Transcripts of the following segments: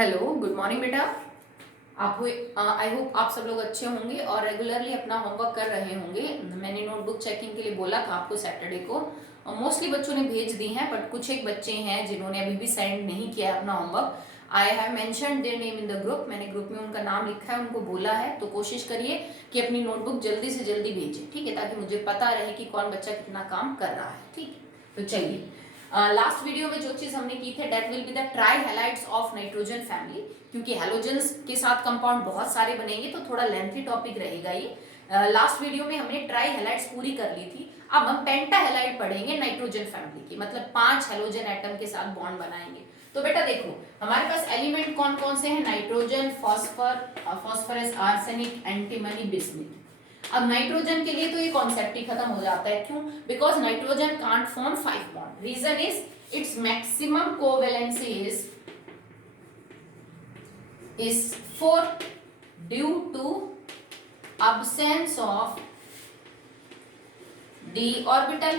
Hello, good morning बेटा। आप I hope आप सब लोग अच्छे होंगे और रेगुलरली अपना होमवर्क कर रहे होंगे। मैंने नोटबुक चेकिंग के लिए बोला था आपको सैटरडे को। मोस्टली बच्चों ने भेज दी हैं, बट कुछ एक बच्चे हैं जिन्होंने अभी भी सेंड नहीं किया अपना homework. I have mentioned their name in the group. मैंने ग्रुप में उनका नाम लिखा है, उनको बोला है। तो कोशिश करिए कि अपनी नोटबुक जल्दी से जल्दी भेजें, ठीक है, ताकि मुझे पता रहे कि कौन बच्चा कितना काम कर रहा है। ठीक है, तो चलिए लास्ट वीडियो में जो चीज हमने की थी that will be the try halides of nitrogen family. क्योंकि हैलोजेंस के साथ कंपाउंड बहुत सारे बनेंगे तो थोड़ा लेंथी टॉपिक रहेगा ये। लास्ट वीडियो में हमने ट्राई हैलाइड्स पूरी कर ली थी। अब हम पेंटा हैलाइड पढ़ेंगे नाइट्रोजन फैमिली की, मतलब 5 हैलोजन एटम के साथ बॉन्ड बनाएंगे। तो बेटा देखो, हमारे पास एलिमेंट कौन कौन से हैं? Nitrogen, phosphorus, arsenic, antimony, bismuth. अब नाइट्रोजन के लिए तो ये कॉन्सेप्ट ही खत्म हो जाता है। क्यों? Because nitrogen can't form 5 bond. Reason is its maximum covalency is 4 due to absence of d orbital।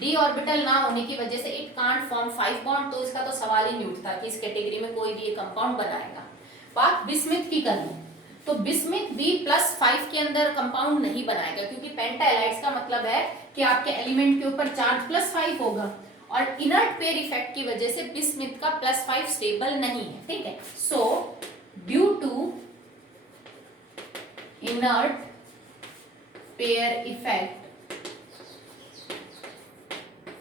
d orbital ना होने की वजह से इट कांट फॉर्म 5 बॉन्ड। तो इसका तो सवाल ही नहीं उठता कि इस कैटेगरी में कोई भी ये कंपाउंड बनाएगा। बात बिस्मिथ की कर लूं तो बिस्मिथ B+5 के अंदर कंपाउंड नहीं बनाएगा, क्योंकि पेंटाइलाइड्स का मतलब है कि आपके एलिमेंट के ऊपर चार्ज +5 होगा और इनर्ट पेयर इफेक्ट की वजह से बिस्मिथ का +5 स्टेबल नहीं है। ठीक है, so due to inert pair effect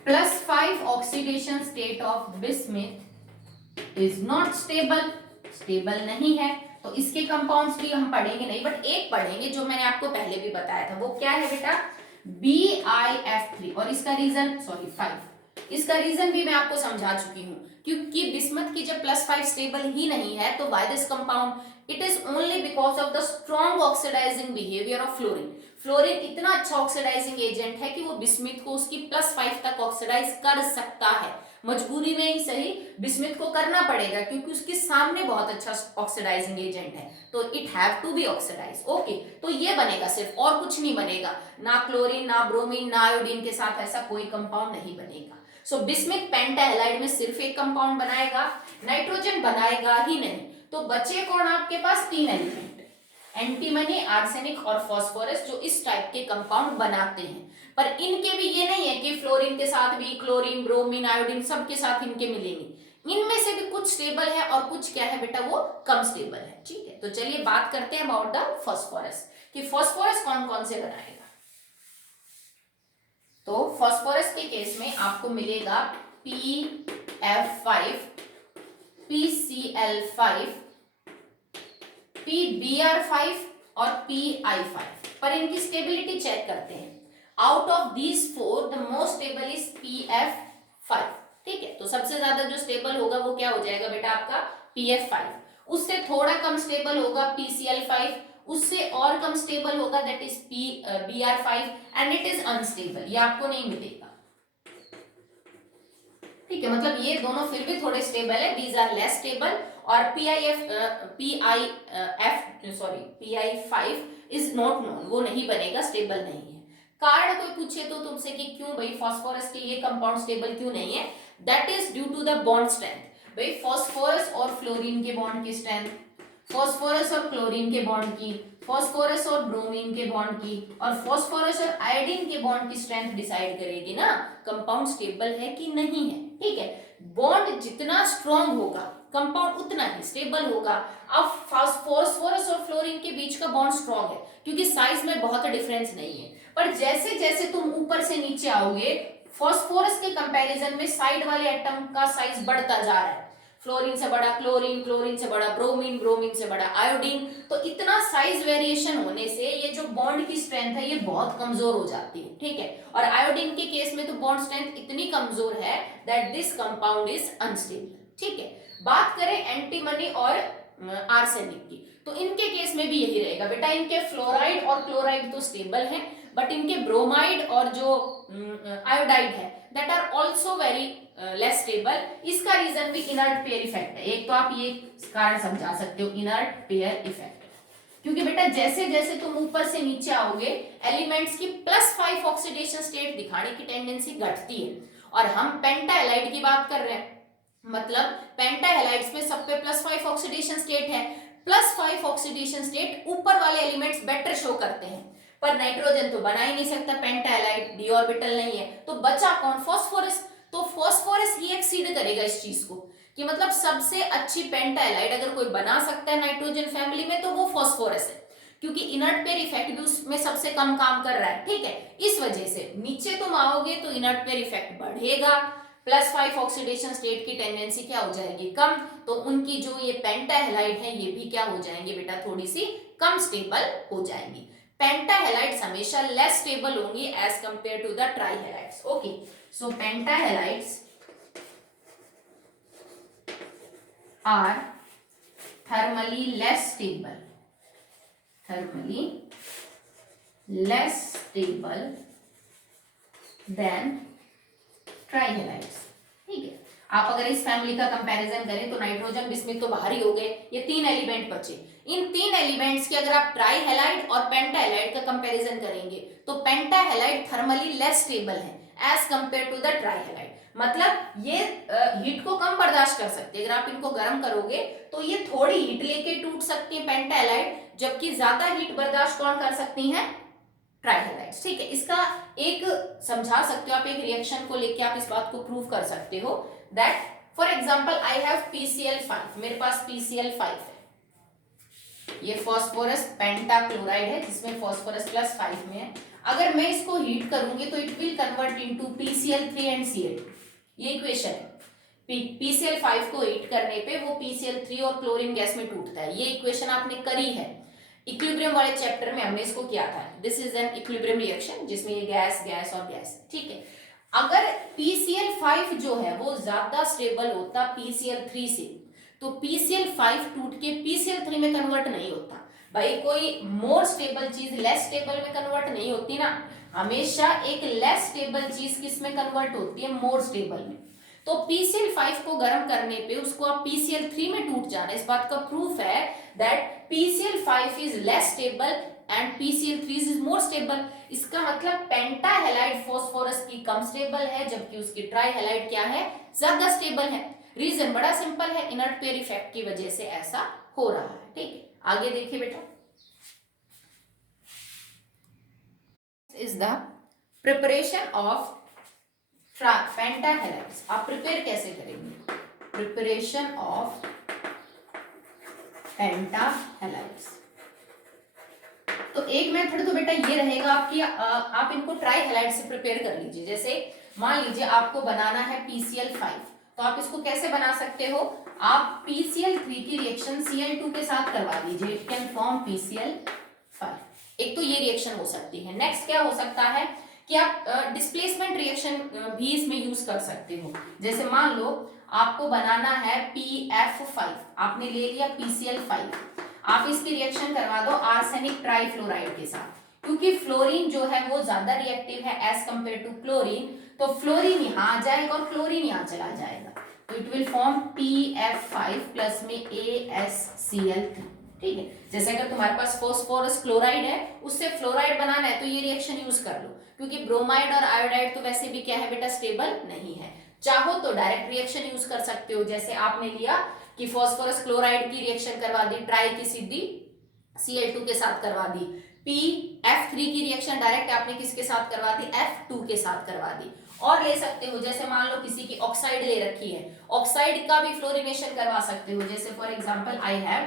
+5 oxidation state of bismuth is not stable. Stable नहीं है तो इसके कंपाउंड्स भी हम पढ़ेंगे नहीं, बट एक पढ़ेंगे जो मैंने आपको पहले भी बताया था। वो क्या है बेटा? BiF3। और इसका रीजन 5, इसका रीजन भी मैं आपको समझा चुकी हूं। क्योंकि बिस्मथ की जब +5 स्टेबल ही नहीं है तो why this compound? It is only because of the strong oxidizing behaviour of fluorine. Fluorine इतना अच्छा ऑक्सीडाइजिंग एजेंट है कि वो बिस्मिथ को उसकी +5 तक ऑक्सीडाइज कर सकता है। मजबूरी में ही सही, बिस्मिथ को करना पड़ेगा क्योंकि उसके सामने बहुत अच्छा ऑक्सीडाइजिंग एजेंट है, तो it have to be oxidize. Okay, तो ये बनेगा सिर्फ, और कुछ नहीं बनेगा। ना क्लोरीन, ना ब्रोमीन, ना आयोडीन के साथ ऐसा कोई कंपाउंड नहीं बनेगा। सो बिस्मिथ पेंटाहैलाइड में सिर्फ एक कंपाउंड बनाएगा, नाइट्रोजन बनाएगा ही नहीं। तो बचे कौन आपके पास? 3 एलिमेंट, एंटीमनी, आर्सेनिक और फास्फोरस, जो इस टाइप के कंपाउंड बनाते हैं। पर इनके भी ये नहीं है कि फ्लोरीन के साथ भी क्लोरीन, ब्रोमीन, आयोडीन सब के साथ इनके मिलेंगे। इनमें से भी कुछ स्टेबल है और कुछ क्या है बेटा? वो कम स्टेबल है। ठीक है, तो चलिए बात करते हैं अबाउट द फास्फोरस कि फास्फोरस कौन कौन से बनाएगा। तो फास्फोरस के केस में आपको मिलेगा PF5, PCl5, PBr5 और PI5। पर इनकी स्टेबिलिटी चेक करते हैं। Out of these 4 the most stable is PF5। ठीक है, तो सबसे ज्यादा जो स्टेबल होगा वो क्या हो जाएगा बेटा? आपका PF5। उससे थोड़ा कम स्टेबल होगा PCl5, उससे और कम स्टेबल होगा that is BR5 and it is unstable, ये आपको नहीं मिलेगा। ठीक है, मतलब ये दोनों फिर भी थोड़े स्टेबल है, दीज आर लेस स्टेबल। और PI5 इज नॉट नोन, वो नहीं बनेगा, स्टेबल नहीं है। कार्ड कोई पूछे तो तुमसे कि क्यों भाई फास्फोरस के ये कंपाउंड स्टेबल क्यों नहीं है? That is due to the bond strength. भाई फास्फोरस और फ्लोरीन के बॉन्ड की स्ट्रेंथ, फास्फोरस और क्लोरीन के बॉन्ड की, फास्फोरस और ब्रोमीन के बॉन्ड की, और फास्फोरस और आयोडीन के बॉन्ड की स्ट्रेंथ डिसाइड करेगी ना कंपाउंड स्टेबल है कि नहीं है। ठीक है, बॉन्ड जितना स्ट्रॉन्ग होगा कंपाउंड उतना ही स्टेबल होगा। अब फास्फोरस और फ्लोरीन के बीच का बॉन्ड स्ट्रॉन्ग है क्योंकि साइज में बहुत डिफरेंस नहीं है। पर जैसे जैसे तुम ऊपर से नीचे आओगे, फास्फोरस के कंपैरिजन में साइड वाले एटम का साइज बढ़ता जा रहा है। फ्लोरीन से बड़ा क्लोरीन, क्लोरीन से बड़ा ब्रोमीन, ब्रोमीन से बड़ा आयोडीन। तो इतना साइज वेरिएशन होने से ये जो बॉन्ड की स्ट्रेंथ है ये बहुत कमजोर हो जाती है। ठीक है, और आयोडीन के केस में तो बॉन्ड स्ट्रेंथ इतनी कमजोर है that this compound is unstable. ठीक है, बात करें एंटीमनी और आर्सेनिक की, तो इनके केस में भी यही रहेगा बेटा। इनके फ्लोराइड और क्लोराइड तो स्टेबल है, बट इनके ब्रोमाइड और जो आयोडाइड है that are also very less stable. इसका रीजन भी इनर्ट पेयर इफेक्ट है। एक तो आप ये कारण समझा सकते हो, इनर्ट पेयर इफेक्ट, क्योंकि बेटा जैसे जैसे तुम ऊपर से नीचे आओगे एलिमेंट्स की +5 ऑक्सीडेशन स्टेट दिखाने की टेंडेंसी घटती है। और हम पेंटाइलाइड की बात कर रहे हैं, मतलब पेंटाहेलाइड्स में सब पे +5 ऑक्सीडेशन स्टेट है, +5 ऑक्सीडेशन स्टेट ऊपर वाले एलिमेंट्स बेटर शो करते हैं, पर नाइट्रोजन तो बना ही नहीं सकता, पेंटाहेलाइड डी ऑर्बिटल नहीं है, तो बचा कौन, फास्फोरस। तो फास्फोरस ही एक्सीड करेगा इस चीज को कि मतलब सबसे अच्छी पेंटाहेलाइड अगर कोई बना सकता है नाइट्रोजन फैमिली में तो वो फास्फोरस है, क्योंकि इनर्ट पेयर इफेक्ट भी उसमें सबसे कम काम कर रहा है, ठीक है। इस वजह से नीचे तुम आओगे तो इनर्ट पेयर इफेक्ट बढ़ेगा, +5 ऑक्सीडेशन स्टेट की टेंडेंसी क्या हो जाएगी, कम, तो उनकी जो ये पेंटाहेलाइड है ये भी क्या हो जाएंगे बेटा, थोड़ी सी कम स्टेबल हो जाएंगी। पेंटाहेलाइड्स हमेशा लेस स्टेबल होंगी as compare to the trihalides. Okay, so pentahalides are thermally less stable, thermally less stable than trihalides, ठीक है। आप अगर इस फैमिली का कंपैरिजन करें तो नाइट्रोजन बिस्मिथ तो बाहर ही हो गए, ये 3 एलिमेंट बचे। इन 3 एलिमेंट्स के अगर आप ट्राइहेलाइड और पेंटाहेलाइड का कंपैरिजन करेंगे तो पेंटाहेलाइड थर्मली लेस स्टेबल है as compare to the trihalide, मतलब ये हीट को कम बर्दाश्त कर सकते हैं, अगर आप इनको गर्म करोगे तो ये थोड़ी हीट लेके टूट सकती है पेंटाहेलाइड, जबकि ज्यादा हीट बर्दाश्त कौन कर सकती हैं, ट्राइहेलाइड्स, ठीक है। इसका एक समझा सकते हो आप, एक रिएक्शन को लेके आप इस बात को प्रूव कर सकते हो that for example I have PCl5, मेरे पास PCl5 है, ये फास्फोरस पेंटाक्लोराइड है जिसमें फास्फोरस +5 में है, अगर मैं इसको हीट करूंगी तो it will convert into PCl3 and Cl2, ये इक्वेशन है। PCl5 को हीट करने पे वो PCl3 और क्लोरीन गैस में टूटता है, ये इक्वेशन आपने करी है इक्विलिब्रियम वाले चैप्टर में, हमने इसको किया था। This is an equilibrium reaction जिसमें ये गैस गैस और गैस, ठीक है। अगर PCl5 जो है वो ज्यादा स्टेबल होता PCl3 से, तो PCl5 टूट के PCl3 में कन्वर्ट नहीं होता। भाई कोई मोर स्टेबल चीज लेस स्टेबल में कन्वर्ट नहीं होती ना, हमेशा एक लेस स्टेबल चीज किस में कन्वर्ट होती है, मोर स्टेबल में। तो PCl5 को गर्म करने पे उसको आप PCl3 में टूट जाना, इस बात का प्रूफ है that PCl5 is less stable and PCl3 is more stable. इसका मतलब पेंटाहेलाइड फास्फोरस की कम स्टेबल है जबकि उसकी ट्राइहेलाइड क्या है, ज्यादा स्टेबल है। रीजन बड़ा सिंपल है, इनर्ट पेयर इफेक्ट की वजह से ऐसा हो रहा है, ठीक है। आगे देखिए बेटा, इज द प्रिपरेशन ऑफ पेंटाहेलाइड्स, आप प्रिपेयर कैसे करेंगे, प्रिपरेशन ऑफ पेंटाहेलाइड्स। तो एक मेथड तो बेटा ये रहेगा आपकी, आप इनको ट्राइहेलाइड से प्रिपेयर कर लीजिए। जैसे मान लीजिए आपको बनाना है PCl5, तो आप इसको कैसे बना सकते हो, आप PCl3 की रिएक्शन Cl2 के साथ करवा दीजिए, इट कैन फॉर्म PCl5। एक तो ये रिएक्शन हो सकती है। नेक्स्ट क्या हो सकता है कि आप डिस्प्लेसमेंट रिएक्शन भी इसमें यूज कर सकते हो। जैसे मान लो आपको बनाना है PF5, आपने ले लिया PCl5, आप इसकी रिएक्शन करवा दो आर्सेनिक ट्राइफ्लोराइड के साथ, क्योंकि फ्लोरीन जो है वो ज्यादा रिएक्टिव है एज कंपेयर टू क्लोरीन, तो फ्लोरीन यहाँ आ जाएगा और क्लोरीन यहाँ चला जाएगा, तो it will form PF5 plus में AsCl3, ठीक है। जैसे अगर तुम्हारे पास फास्फोरस क्लोराइड है, उससे फ्लोराइड बनाना है तो ये रिएक्शन यूज कर लो, क्योंकि ब्रोमाइड और आयोडाइड तो वैसे भी क्या है बेटा, स्टेबल नहीं है। चाहो तो डायरेक्ट रिएक्शन यूज कर सकते हो, जैसे आपने लिया कि फास्फोरस क्लोराइड की रिएक्शन करवा दी, ट्राई की सीधी Cl2 के साथ करवा दी, PF3 की रिएक्शन डायरेक्ट आपने किसके साथ करवा दी, F2 के साथ करवा दी। और ले सकते हो, जैसे मान लो किसी की ऑक्साइड ले रखी है, ऑक्साइड का भी फ्लोरिनेशन करवा सकते हो। जैसे for example I have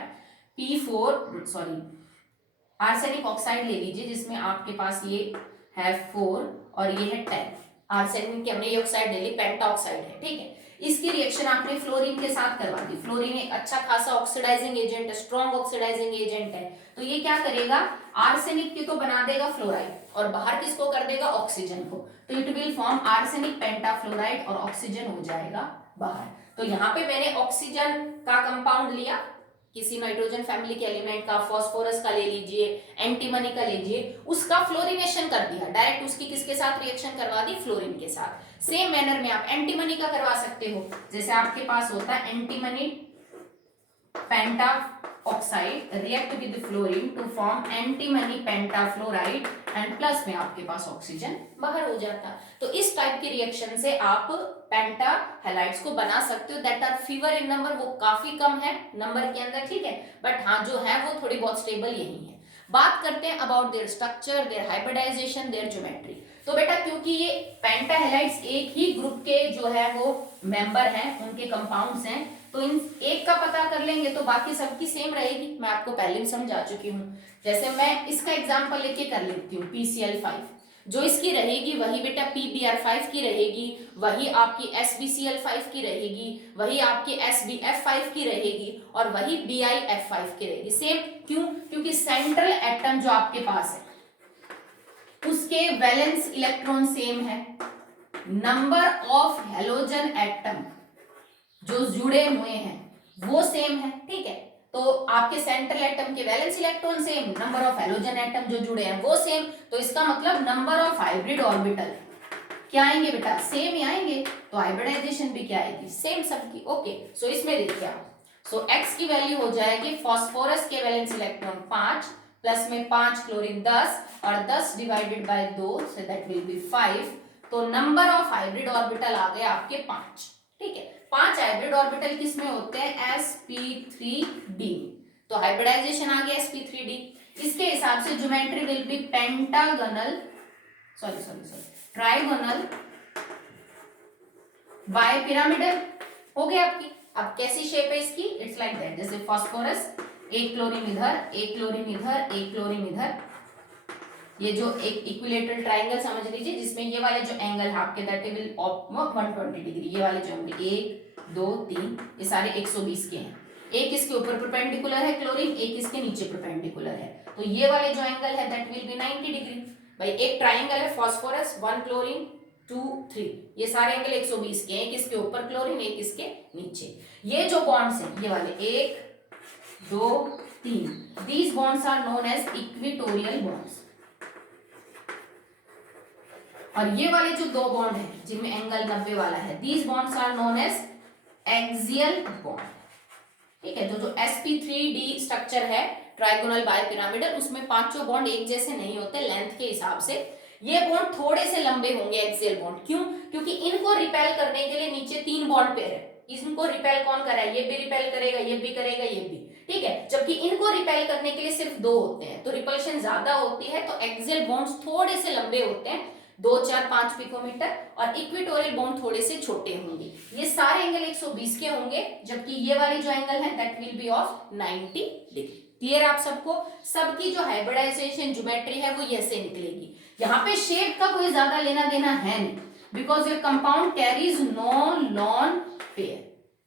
arsenic oxide ले लीजिए, जिसमें आपके पास ये है 4 और ये है 10, आर्सेनिक की हमने ये ऑक्साइड ले ली, पेंटा ऑक्साइड है, ठीक है। इसकी रिएक्शन आपने फ्लोरीन के साथ करवा दी, फ्लोरीन एक अच्छा खासा ऑक्सीडाइजिंग एजेंट है, स्ट्रॉन्ग ऑक्सीडाइजिंग एजेंट है, तो ये क्या करेगा, आर्सेनिक की तो बना देगा फ्लोराइड और बाहर किसको कर देगा, ऑक्सीजन को, तो इट विल फॉर्म आर्सेनिक पेंटाफ्लोराइड और ऑक्सीजन हो जाएगा बाहर। तो यहाँ पे मैंने ऑक्सीजन का कंपाउंड लिया, किसी नाइट्रोजन फैमिली के एलिमेंट का, फास्फोरस का ले लीजिए, एंटीमनी का लीजिए, उसका फ्लोरिनेशन कर दिया, डायरेक्ट उसकी किसके साथ रिएक्शन करवा दी, फ्लोरीन के साथ। सेम मैनर में आप एंटीमनी का करवा सकते हो, जैसे आपके पास होता है antimony penta oxide react with fluorine to form antimony pentafluoride and plus में आपके पास ऑक्सीजन बाहर हो जाता। तो इस टाइप के रिएक्शन से आप पेंटा हैलाइड्स को बना सकते हो that are fewer in number, वो काफी कम है नंबर के अंदर, ठीक है, बट हाँ जो है वो थोड़ी बहुत स्टेबल यही है। बात करते हैं about their structure, their hybridization, their geometry. तो बेटा क्योंकि ये पेंटा हैलाइड्स एक ही ग्रुप के जो है वो मेंबर हैं, उनके कंपाउंड्स हैं, तो इन एक का पता कर लेंगे तो बाकी सबकी सेम रहेगी। मैं आपको पहले भी समझा चुकी हूँ। जैसे मैं इसका एग्जांपल लेके कर लेती हूँ, PCl5, जो इसकी रहेगी वही बेटा PBr5 की रहेगी, वही आपकी SbCl5 की रहेगी, वही आपकी SbF5 की रहेगी और वही BiF5 की रहेगी। सेम क्यों? क्योंकि सेंट्रल एटम जो आपके पास है उसके वैलेंस इलेक्ट्रॉन सेम है, नंबर ऑफ हैलोजन एटम जो जुड़े हुए हैं वो सेम है, ठीक है। तो आपके सेंट्रल एटम के valence electron same, number of halogen atom जो जुड़े हैं वो सेम, तो इसका मतलब नंबर ऑफ हाइब्रिड ऑर्बिटल क्या आएंगे बेटा? सेम ही आएंगे। तो हाइब्रिडाइजेशन भी क्या आएगी? सेम सबकी। ओके, सो इसमें देखिए आप, सो x की वैल्यू हो जाएगी फॉस्फोरस के वैलेंस इलेक्ट्रॉन 5 प्लस में 5 क्लोरीन 10 और 10 divided by 2 so that will B 5। तो नंबर ऑफ हाइब्रिड ऑर्बिटल आ गए आपके 5, ठीक है। 5 हाइब्रिड ऑर्बिटल किसमें होते हैं? sp3d। तो हाइब्रिडाइजेशन आ गया sp3d। इसके हिसाब से geometry will be pentagonal trigonal bipyramidal हो गया आपकी। अब कैसी शेप है इसकी? इट्स लाइक दैट, जैसे फास्फोरस, एक क्लोरीन इधर, एक क्लोरीन इधर, एक क्लोरीन इधर, ये जो एक इक्विलेटरल ट्रायंगल समझ लीजिए जिसमें ये वाले जो एंगल है आपके दैट विल ऑफ 120 डिग्री, ये वाले जो होंगे 1 2 3 ये सारे 120 के हैं। एक इसके ऊपर परपेंडिकुलर है क्लोरीन, एक इसके नीचे परपेंडिकुलर है, तो ये वाले जो एंगल है दैट विल बी 90 डिग्री। भाई एक ट्रायंगल है फास्फोरस, 1 क्लोरीन 2 3, ये सारे एंगल 120 के हैं, एक इसके ऊपर क्लोरीन, एक इसके नीचे। ये जो बॉन्ड्स हैं ये वाले 1 2 3, these bonds are known as equatorial bonds. और ये वाले जो दो बॉन्ड है जिनमें एंगल 90 वाला है, these bonds are known as axial bond, ठीक है। तो जो sp3d स्ट्रक्चर है ट्राइगोनल बायपिरामिडल, उसमें पांचों बॉन्ड एक जैसे नहीं होते लेंथ के हिसाब से, ये बॉन्ड थोड़े से लंबे होंगे एक्सियल बॉन्ड। क्यों? क्योंकि इनको रिपेल करने के लिए नीचे 3 बॉन्ड पेयर है, इनको रिपेल कौन कर रहा है? ये भी रिपेल करेगा, ये भी करेगा, ये भी, ठीक है। जबकि इनको रिपेल करने के लिए सिर्फ 2 होते हैं, तो रिपल्शन ज्यादा होती है, तो एक्सियल बॉन्ड्स थोड़े से लंबे होते हैं 2 4 5 पिकोमीटर, और इक्विटोरियल बॉन्ड थोड़े से छोटे होंगे। ये सारे एंगल 120 के होंगे, जबकि ये वाले जो एंगल है that will B of 90 degree. Clear आप सबको? सबकी जो हाइब्रिडाइजेशन ज्योमेट्री है वो ऐसे निकलेगी। यहाँ पे शेप का कोई ज्यादा लेना देना है नहीं, because your compound carries no lone pair,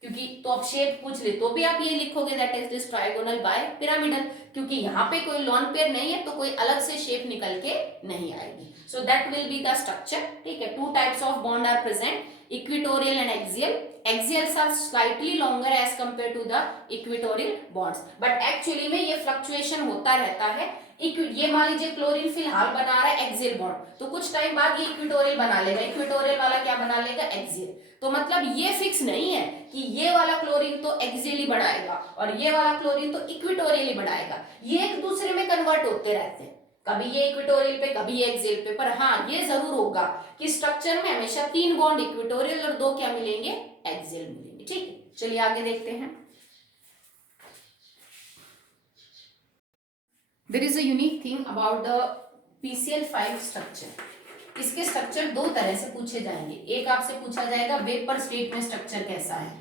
क्योंकि तो अब शेप पूछ ले तो भी आप ये लिखोगे that is this trigonal bipyramidal, क्योंकि यहाँ पे कोई लॉन पेयर नहीं है तो कोई अलग से शेप निकल के नहीं आएगी। So that will be the structure, ठीक है। 2 types of bond are present, equatorial and axial. Axials are slightly longer as compared to the equatorial bonds, but actually में ये fluctuation होता रहता है। ये मान लीजिए क्लोरीन फिलहाल बना रहा है एक्सियल बॉन्ड, तो कुछ टाइम बाद ये इक्विटोरियल बना लेगा, इक्विटोरियल वाला क्या बना लेगा? एक्सियल। तो मतलब ये फिक्स नहीं है कि ये वाला क्लोरीन तो एक्सियल ही बनाएगा और ये वाला क्लोरीन तो इक्विटोरियल ही बनाएगा, ये एक दूसरे में कन्वर्ट होते रहते हैं, कभी ये इक्विटोरियल पे कभी ये एक्सियल पे। पर हाँ ये जरूर होगा कि स्ट्रक्चर में हमेशा 3 बॉन्ड इक्विटोरियल और 2 क्या मिलेंगे? एक्सियल मिलेंगे, ठीक है। चलिए आगे देखते हैं। There is a unique thing about the PCl5 structure. इसके स्ट्रक्चर 2 तरह से पूछे जाएंगे। एक आपसे पूछा जाएगा वेपर स्टेट में स्ट्रक्चर कैसा है,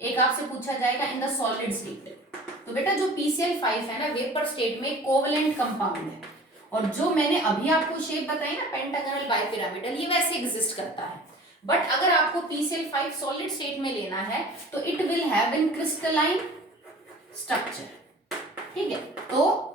एक आपसे पूछा जाएगा इन द सॉलिड स्टेट। तो बेटा जो PCl5 है ना, वेपर स्टेट में कोवलेंट कंपाउंड है, और जो मैंने अभी आपको शेप बताई ना पेंटागोनल बायपिरामिडल, ये वैसे एग्जिस्ट करता है। बट अगर आपको PCl5 सॉलिड स्टेट में लेना है तो it will have in crystalline structure, ठीक है। तो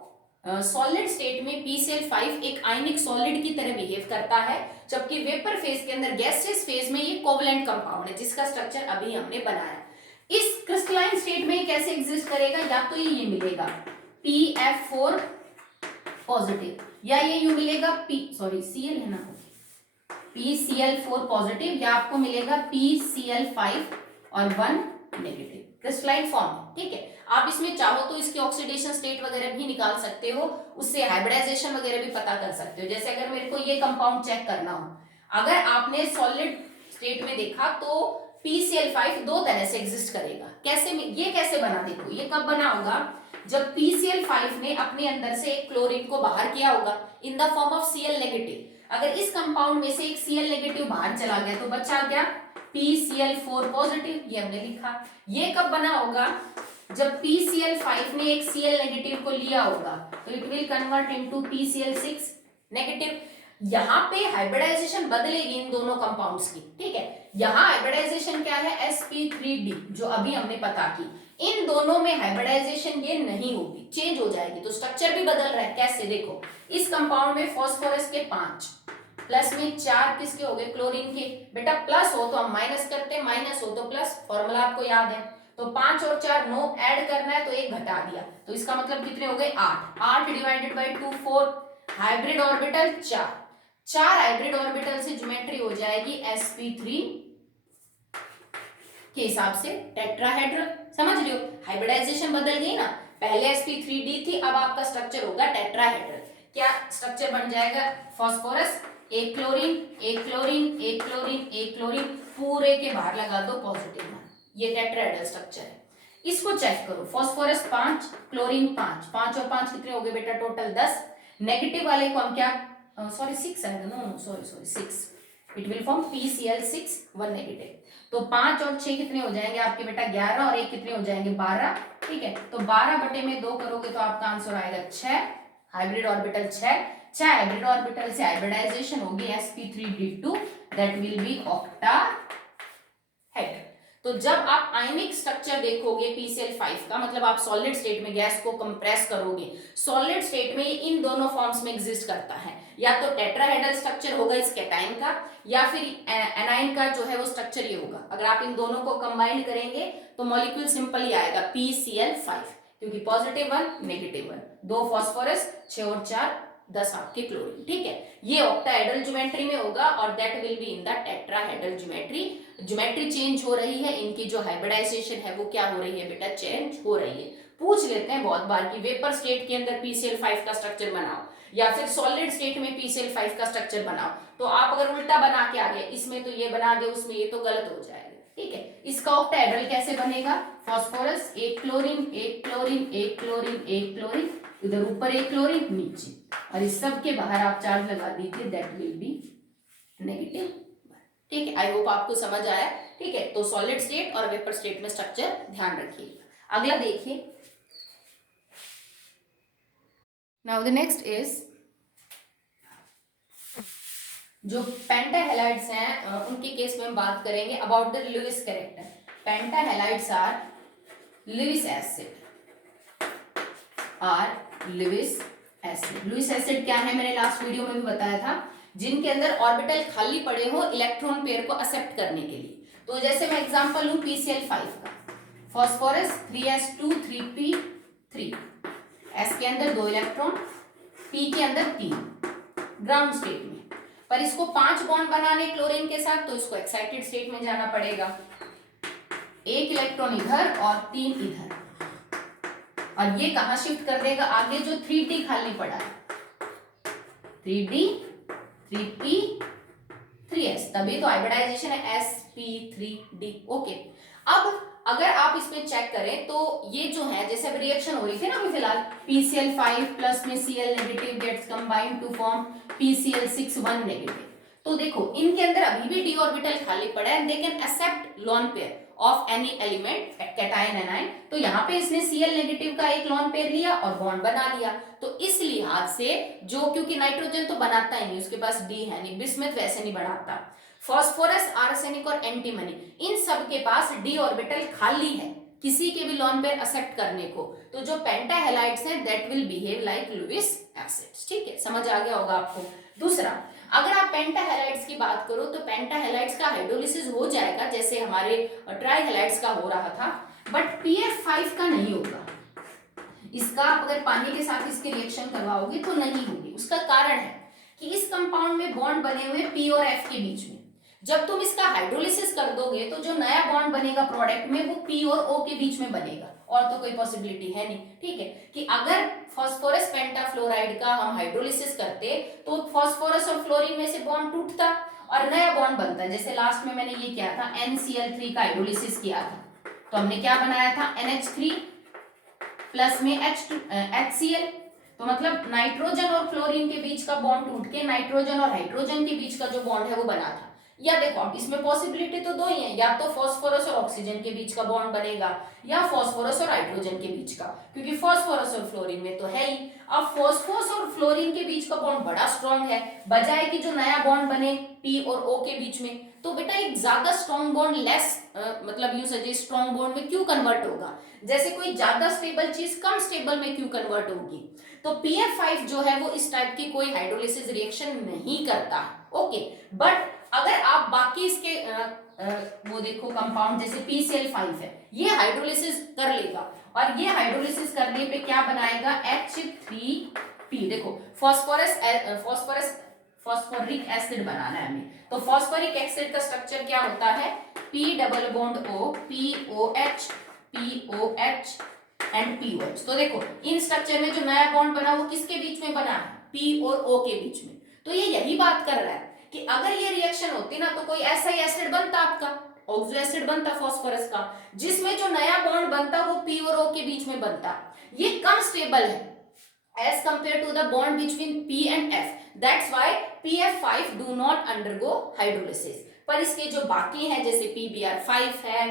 सॉलिड स्टेट में PCl5 एक आयनिक सॉलिड की तरह बिहेव करता है, जबकि वेपर फेज के अंदर गैसियस फेज में ये कोवलेंट कंपाउंड है जिसका स्ट्रक्चर अभी हमने बनाया। इस क्रिस्टलाइन स्टेट में कैसे एग्जिस्ट करेगा? या तो ये मिलेगा PF4 पॉजिटिव, या ये यू मिलेगा Cl है ना, PCl4 पॉजिटिव, या आपको मिलेगा PCl5 और 1 नेगेटिव। क्रिस्टलाइन फॉर्म, ठीक है। आप इसमें चाहो तो इसकी ऑक्सीडेशन स्टेट वगैरह भी निकाल सकते हो, उससे हाइब्रिडाइजेशन वगैरह भी पता कर सकते हो। जैसे अगर मेरे को ये कंपाउंड चेक करना हो, अगर आपने सॉलिड स्टेट में देखा तो PCl5 दो तरह से एग्जिस्ट करेगा। कैसे, ये कैसे बना, देखो ये कब बना होगा, जब PCl5 ने अपने अंदर से एक क्लोरीन को बाहर किया होगा in the form of Cl negative. अगर इस कंपाउंड में से एक Cl नेगेटिव बाहर चला गया तो बचा क्या, PCl4 पॉजिटिव, ये हमने लिखा। ये कब बना होगा, जब PCl5 ने एक Cl नेगेटिव को लिया होगा तो it will convert into PCl6 negative. यहाँ पे हाइब्रिडाइजेशन बदलेगी इन दोनों कंपाउंड्स की, ठीक है। यहाँ हाइब्रिडाइजेशन क्या है, sp3d, जो अभी हमने पता की। इन दोनों में हाइब्रिडाइजेशन ये नहीं होगी, चेंज हो जाएगी, तो स्ट्रक्चर भी बदल रहा है। कैसे, देखो इस कंपाउंड में फास्फोरस के 5 प्लस में 4 किसके हो गए, क्लोरीन के। बेटा प्लस हो तो हम माइनस करते हैं, माइनस हो तो प्लस, फॉर्मूला आपको याद है। तो 5 और 4 नो ऐड करना है तो 1 घटा दिया, तो इसका मतलब कितने हो गए, 8। 8 divided by 2 4, hybrid orbital 4 hybrid orbital से ज्योमेट्री हो जाएगी sp3 के हिसाब से टेट्राहेड्रल। समझ लियो, हाइब्रिडाइजेशन बदल गई ना, पहले sp3d थी, अब आपका स्ट्रक्चर होगा टेट्राहेड्रल। क्या स्ट्रक्चर बन जाएगा, फास्फोरस, एक क्लोरीन, एक क्लोरीन, एक क्लोरीन, एक क्लोरीन, पूरे के बाहर लगा दो पॉजिटिव मान, ये टेट्राहेड्रल स्ट्रक्चर है। इसको चेक करो, फास्फोरस 5, क्लोरीन 5, 5 और 5 कितने हो गए बेटा, टोटल 10। नेगेटिव वाले को हम क्या, सॉरी 6 है, no sorry 6, it will form PCl6 1 negative. तो 5 और 6 कितने हो जाएंगे आपके बेटा, 11, और 1 कितने हो जाएंगे, 12, ठीक है। तो 12 बटे में 2 करोगे तो आपका आंसर आएगा 6, हाइब्रिड ऑर्बिटल 6 हाइब्रिड ऑर्बिटल से हाइब्रिडाइजेशन होगी sp3d2, that will B octahedral. तो जब आप आयनिक स्ट्रक्चर देखोगे PCl5 का, मतलब आप सॉलिड स्टेट में गैस को कंप्रेस करोगे, सॉलिड स्टेट में इन दोनों फॉर्म्स में एग्जिस्ट करता है, या तो टेट्राहेड्रल स्ट्रक्चर होगा इस कैटायन का, या फिर एनायन का जो है वो स्ट्रक्चर ये होगा। अगर आप इन दोनों को कंबाइन करेंगे तो मॉलिक्यूल सिंपल ही आएगा PCl5, क्योंकि पॉजिटिव 1 नेगेटिव 1, 2 फास्फोरस, 6 और 4 10 आपके क्लोरीन, ठीक है। ये ऑक्टाहेड्रल ज्योमेट्री में होगा और that will be in the tetrahedral geometry. Geometry change हो रही है, इनकी जो हाइब्रिडाइजेशन है वो क्या हो रही है बेटा, चेंज हो रही है। पूछ लेते हैं बहुत बार कि वेपर स्टेट के अंदर PCl5 का स्ट्रक्चर बनाओ या फिर सॉलिड स्टेट में PCl5 का स्ट्रक्चर बनाओ, तो आप अगर उल्टा बना के आ गए, इसमें तो ये बना दे उसमें ये, तो गलत हो जाएगा, ठीक है। इसका ऑक्टाहेड्रल कैसे बनेगा, फास्फोरस, एक क्लोरीन, एक क्लोरीन, एक क्लोरीन, एक क्लोरीन, इधर ऊपर एक क्लोरीन, नीचे, और इस सब के बाहर आप चार्ज लगा दीजिए, दैट विल बी नेगेटिव, ठीक है। आई होप आपको समझ आया, ठीक है। तो सॉलिड स्टेट और वेपर स्टेट में स्ट्रक्चर ध्यान रखिएगा। अगला देखिए, नाउ द नेक्स्ट इज, जो पेंटाहेलाइड्स हैं उनके केस में हम बात करेंगे about the Lewis character. Pentahalides are Lewis acid, Lewis acid. Lewis acid क्या है, मैंने लास्ट वीडियो में भी बताया था, जिनके अंदर ऑर्बिटल खाली पड़े हो इलेक्ट्रॉन पेयर को एक्सेप्ट करने के लिए। तो जैसे मैं एग्जांपल लूं PCl5 का, फास्फोरस 3s2 3p3, s के अंदर 2 इलेक्ट्रॉन, p के अंदर 3, ग्राउंड स्टेट में, पर इसको 5 बॉन्ड बनाने क्लोरीन के साथ, तो इसको एक्साइटेड स्टेट में जाना पड़ेगा, 1 इलेक्ट्रॉन इधर और 3 इधर, और ये कहां शिफ्ट कर देगा, आगे जो 3d खाली पड़ा है, 3d 3p 3s, तभी तो हाइब्रिडाइजेशन है sp3d, ओके। अब अगर आप इसमें चेक करें तो ये जो है, जैसे अब रिएक्शन हो रही थी ना अभी फिलहाल, PCl5 प्लस में Cl negative gets combined to form PCl6 1 negative. तो देखो इनके अंदर अभी भी d ऑर्बिटल खाली पड़ा है, they can accept lone pair of any element cation anion. तो यहाँ पे इसने Cl नेगेटिव का एक लोन पेयर लिया और बॉन्ड बना लिया। तो इस लिहाज से जो, क्योंकि नाइट्रोजन तो बनाता ही नहीं, उसके पास D है नहीं, बिस्मथ वैसे नहीं बनाता, फास्फोरस, आर्सेनिक और एंटीमनी, इन सब के पास d ऑर्बिटल खाली है किसी के भी लोन पेयर एक्सेप्ट करने को। तो जो पेंटाहेलाइड्स हैं that will behave like Lewis acids, ठीक है, समझ आ गया होगा आपको। दूसरा, अगर आप पेंटाहेलाइड्स की बात करो तो पेंटाहेलाइड्स का हाइड्रोलिसिस हो जाएगा जैसे हमारे ट्राइहेलाइड्स का हो रहा था, बट PF5 का नहीं होगा। इसका अगर पानी के साथ इसकी रिएक्शन करवाओगे तो नहीं होगी। उसका कारण है कि इस कंपाउंड में बॉन्ड बने हुए P और F के बीच में, जब तुम इसका हाइड्रोलिसिस कर दोगे तो जो नया बॉन्ड बनेगा प्रोडक्ट में वो P और O के बीच में बनेगा, और तो कोई पॉसिबिलिटी है नहीं। ठीक है, कि अगर फास्फोरस पेंटाफ्लोराइड का हम हाइड्रोलिसिस करते तो फास्फोरस और फ्लोरीन में से बॉन्ड टूटता और नया बॉन्ड बनता है। जैसे लास्ट में मैंने ये किया था, NCl3 का हाइड्रोलिसिस किया था, तो हमने क्या बनाया था, NH3 प्लस में HCl। तो मतलब नाइट्रोजन और फ्लोरीन के बीच का बॉन्ड टूट के नाइट्रोजन और हाइड्रोजन के बीच का जो बॉन्ड है वो बना था। या देखो अब इसमें पॉसिबिलिटी तो दो ही है, या तो फास्फोरस और ऑक्सीजन के बीच का बॉन्ड बनेगा या फास्फोरस और हाइड्रोजन के बीच का, क्योंकि फास्फोरस और फ्लोरीन में तो है ही। अब फास्फोरस और फ्लोरीन के बीच का बॉन्ड बड़ा स्ट्रॉन्ग है, बजाय कि जो नया बॉन्ड बने P और O के बीच में, तो बेटा एक ज्यादा स्ट्रॉन्ग बॉन्ड लेस मतलब यूं सजेस्ट स्ट्रॉन्ग बॉन्ड में क्यों कन्वर्ट होगा, जैसे कोई ज्यादा स्टेबल चीज कम स्टेबल में क्यों कन्वर्ट होगी। तो PF5 जो है वो इस टाइप की कोई हाइड्रोलिसिस रिएक्शन नहीं करता। ओके, बट अगर आप बाकी इसके वो देखो कंपाउंड जैसे PCl5 है, ये हाइड्रोलिसिस कर लेगा, और ये हाइड्रोलिसिस करने पे क्या बनाएगा, H3P। देखो फॉस्फोरिक एसिड बनाना है हमें, तो फॉस्फोरिक एसिड का स्ट्रक्चर क्या होता है, P double bond O, POH POH and POH। तो देखो इन स्ट्रक्चर में जो नया बॉन्ड बना वो किसके बीच में बना है, P और O के बीच में। तो ये यही बात कर रहा है कि अगर ये रिएक्शन होती ना तो कोई ऐसा ही एसिड बनता आपका, ऑक्सो एसिड बनता फॉस्फोरस का, जिसमें जो नया बॉन्ड बनता वो P और O के बीच में बनता। ये कम स्टेबल है as compared to the bond between P and F. That's why PF5 do not undergo hydrolysis. पर इसके जो बाकी हैं जैसे PBr5 है,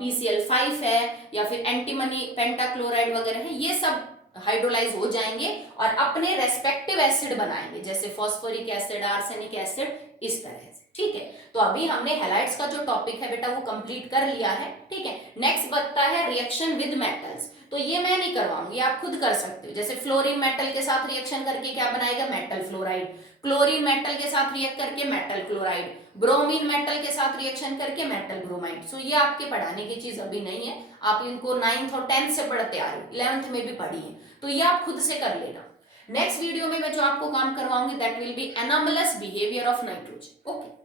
PCl5 है, या फिर एंटीमनी पेंटाक्लोराइड वगैरह है, ये सब हाइड्रोलाइज हो जाएंगे और अपने रेस्पेक्टिव एसिड बनाएंगे, जैसे फॉस्फोरिक एसिड, आर्सेनिक एसिड, इस तरह से। ठीक है, तो अभी हमने हैलाइड्स का जो टॉपिक है बेटा वो कंप्लीट कर लिया है। ठीक है, नेक्स्ट बनता है रिएक्शन विद मेटल्स। तो ये मैं नहीं करवाऊंगी, आप खुद कर सकते हो। जैसे फ्लोरीन मेटल के साथ रिएक्शन करके क्या बनाएगा, मेटल फ्लोराइड, क्लोरीन मेटल के साथ रिएक्ट करके मेटल क्लोराइड, ब्रोमीन मेटल के साथ रिएक्शन करके मेटल ब्रोमाइड। सो ये आपके पढ़ाने की चीज अभी नहीं है, आप इनको 9th और 10th से पढ़ते आ रहे हो, 11th में भी पढ़ी है, तो ये आप खुद से कर लेना। नेक्स्ट वीडियो में मैं जो आपको काम करवाऊंगी that will be anomalous behaviour of nitrogen. Okay.